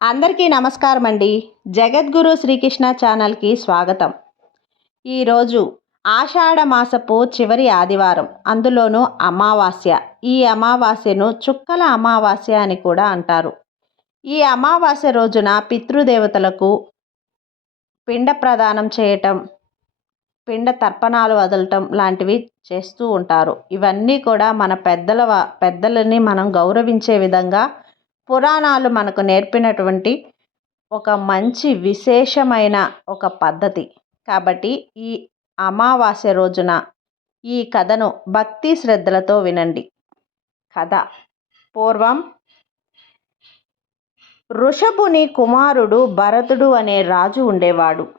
అందరికీ నమస్కారం అండి. జగద్గురు శ్రీకృష్ణ ఛానల్కి స్వాగతం. ఈరోజు ఆషాఢ మాసపు చివరి ఆదివారం. అందులోనూ అమావాస్య. ఈ అమావాస్యను చుక్కల అమావాస్య అని కూడా అంటారు. ఈ అమావాస్య రోజున పితృదేవతలకు పిండ ప్రదానం చేయటం పిండ తర్పణాలు వదలటం లాంటివి చేస్తూ ఉంటారు. ఇవన్నీ కూడా మన పెద్దల పెద్దలని మనం గౌరవించే విధంగా పురాణాలు మనకు నేర్పినటువంటి ఒక మంచి విశేషమైన ఒక పద్ధతి. కాబట్టి ఈ అమావాస్య రోజున ఈ కథను భక్తి శ్రద్ధలతో వినండి. కథ. పూర్వం ఋషభుని కుమారుడు భరతుడు అనే రాజు ఉండేవాడు.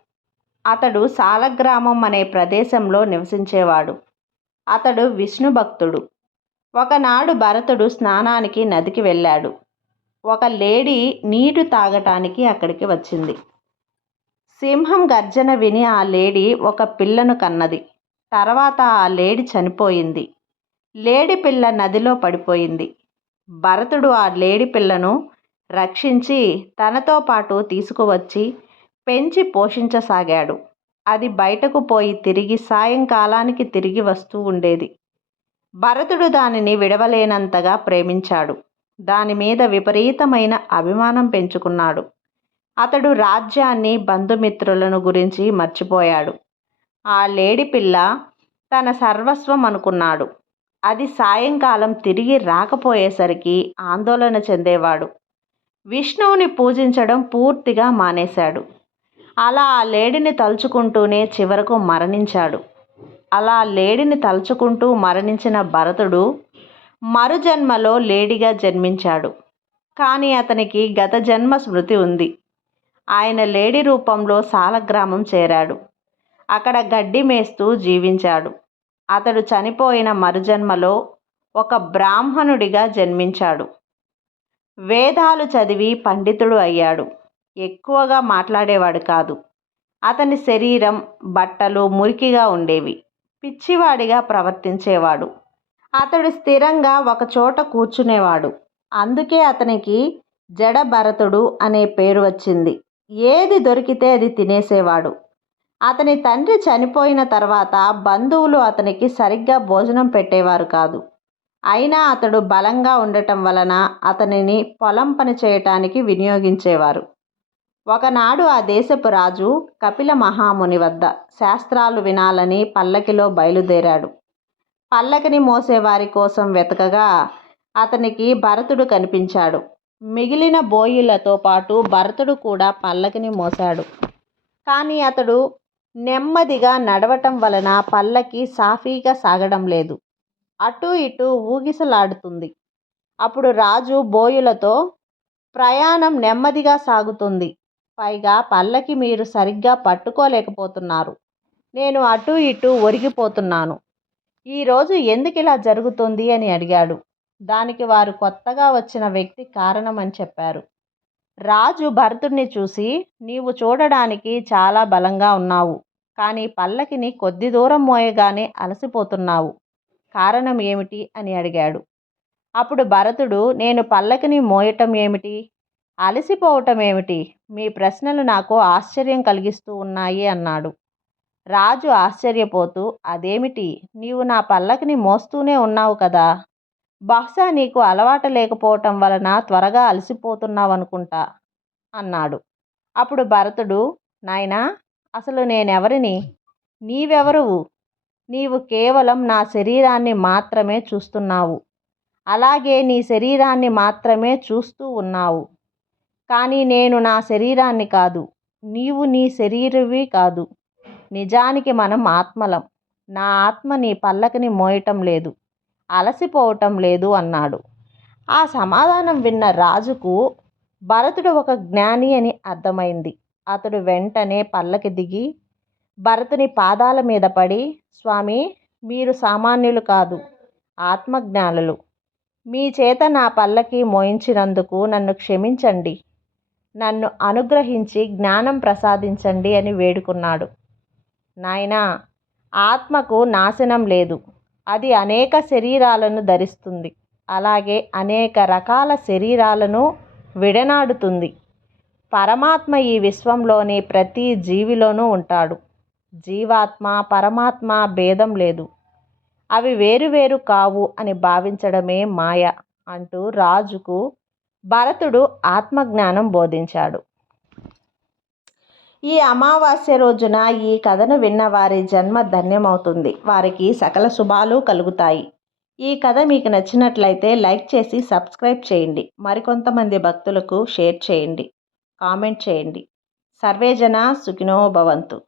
అతడు సాలగ్రామం అనే ప్రదేశంలో నివసించేవాడు. అతడు విష్ణు భక్తుడు. ఒకనాడు భరతుడు స్నానానికి నదికి వెళ్ళాడు. ఒక లేడీ నీరు తాగటానికి అక్కడికి వచ్చింది. సింహం గర్జన విని ఆ లేడీ ఒక పిల్లను కన్నది. తర్వాత ఆ లేడీ చనిపోయింది. లేడి పిల్ల నదిలో పడిపోయింది. భరతుడు ఆ లేడి పిల్లను రక్షించి తనతో పాటు తీసుకువచ్చి పెంచి పోషించసాగాడు. అది బయటకు పోయి తిరిగి సాయంకాలానికి తిరిగి వస్తూ ఉండేది. భరతుడు దానిని విడవలేనంతగా ప్రేమించాడు. దాని మీద విపరీతమైన అభిమానం పెంచుకున్నాడు. అతడు రాజ్యాన్ని బంధుమిత్రులను గురించి మర్చిపోయాడు. ఆ లేడి పిల్ల తన సర్వస్వం అనుకున్నాడు. అది సాయంకాలం తిరిగి రాకపోయేసరికి ఆందోళన చెందేవాడు. విష్ణువుని పూజించడం పూర్తిగా మానేశాడు. అలా ఆ లేడిని తలుచుకుంటూనే చివరకు మరణించాడు. అలా లేడిని తలుచుకుంటూ మరణించిన భరతుడు మరుజన్మలో లేడిగా జన్మించాడు. కానీ అతనికి గత జన్మ స్మృతి ఉంది. ఆయన లేడి రూపంలో సాలగ్రామం చేరాడు. అక్కడ గడ్డి మేస్తూ జీవించాడు. అతడు చనిపోయిన మరుజన్మలో ఒక బ్రాహ్మణుడిగా జన్మించాడు. వేదాలు చదివి పండితుడు అయ్యాడు. ఎక్కువగా మాట్లాడేవాడు కాదు. అతని శరీరం బట్టలు మురికిగా ఉండేవి. పిచ్చివాడిగా ప్రవర్తించేవాడు. అతడు స్థిరంగా ఒకచోట కూర్చునేవాడు. అందుకే అతనికి జడ భరతుడు అనే పేరు వచ్చింది. ఏది దొరికితే అది తినేసేవాడు. అతని తండ్రి చనిపోయిన తర్వాత బంధువులు అతనికి సరిగ్గా భోజనం పెట్టేవారు కాదు. అయినా అతడు బలంగా ఉండటం వలన అతనిని పొలం పని చేయటానికి వినియోగించేవారు. ఒకనాడు ఆ దేశపు రాజు కపిల మహాముని వద్ద శాస్త్రాలు వినాలని పల్లకిలో బయలుదేరాడు. పల్లకిని మోసేవారి కోసం వెతకగా అతనికి భరతుడు కనిపించాడు. మిగిలిన బోయిలతో పాటు భరతుడు కూడా పల్లకిని మోశాడు. కానీ అతడు నెమ్మదిగా నడవటం వలన పల్లకి సాఫీగా సాగడం లేదు. అటు ఇటు ఊగిసలాడుతుంది. అప్పుడు రాజు బోయులతో ప్రయాణం నెమ్మదిగా సాగుతుంది. పైగా పల్లకి మీరు సరిగ్గా పట్టుకోలేకపోతున్నారు. నేను అటు ఇటు ఒరిగిపోతున్నాను. ఈరోజు ఎందుకు ఇలా జరుగుతుంది అని అడిగాడు. దానికి వారు కొత్తగా వచ్చిన వ్యక్తి కారణం అని చెప్పారు. రాజు భరతుడిని చూసి నీవు చూడడానికి చాలా బలంగా ఉన్నావు కానీ పల్లకిని కొద్ది దూరం మోయగానే అలసిపోతున్నావు. కారణం ఏమిటి? అని అడిగాడు. అప్పుడు భరతుడు నేను పల్లకిని మోయటం ఏమిటి? అలసిపోవటం ఏమిటి? మీ ప్రశ్నలు నాకు ఆశ్చర్యం కలిగిస్తూ ఉన్నాయి అన్నాడు. రాజు ఆశ్చర్యపోతూ అదేమిటి? నీవు నా పల్లకిని మోస్తూనే ఉన్నావు కదా! బహుశా నీకు అలవాటు లేకపోవటం వలన త్వరగా అలసిపోతున్నావనుకుంటా అన్నాడు. అప్పుడు భరతుడు నాయనా అసలు నేనెవరిని? నీవెవరువు? నీవు కేవలం నా శరీరాన్ని మాత్రమే చూస్తున్నావు. అలాగే నీ శరీరాన్ని మాత్రమే చూస్తూ ఉన్నావు. కానీ నేను నా శరీరాన్ని కాదు నీవు నీ శరీరవి కాదు. నిజానికి మనం ఆత్మలం. నా ఆత్మ నీ పల్లకిని మోయటం లేదు. అలసిపోవటం లేదు అన్నాడు. ఆ సమాధానం విన్న రాజుకు భరతుడు ఒక జ్ఞాని అని అర్థమైంది. అతడు వెంటనే పల్లకి దిగి భరతుని పాదాల మీద పడి స్వామి మీరు సామాన్యులు కాదు ఆత్మజ్ఞానులు. మీ చేత నా పల్లకి మోయించినందుకు నన్ను క్షమించండి. నన్ను అనుగ్రహించి జ్ఞానం ప్రసాదించండి అని వేడుకున్నాడు. నాయనా ఆత్మకు నాశనం లేదు. అది అనేక శరీరాలను ధరిస్తుంది. అలాగే అనేక రకాల శరీరాలను విడనాడుతుంది. పరమాత్మ ఈ విశ్వంలోని ప్రతి జీవిలోనూ ఉంటాడు. జీవాత్మ పరమాత్మ భేదం లేదు. అవి వేరువేరు కావు అని భావించడమే మాయ అంటూ రాజుకు భరతుడు ఆత్మజ్ఞానం బోధించాడు. ఈ అమావాస్య రోజున ఈ కథను విన్న వారి జన్మ ధన్యమవుతుంది. వారికి సకల శుభాలు కలుగుతాయి. ఈ కథ మీకు నచ్చినట్లయితే లైక్ చేసి సబ్స్క్రైబ్ చేయండి. మరికొంతమంది భక్తులకు షేర్ చేయండి. కామెంట్ చేయండి. సర్వేజన సుఖినో భవంతు.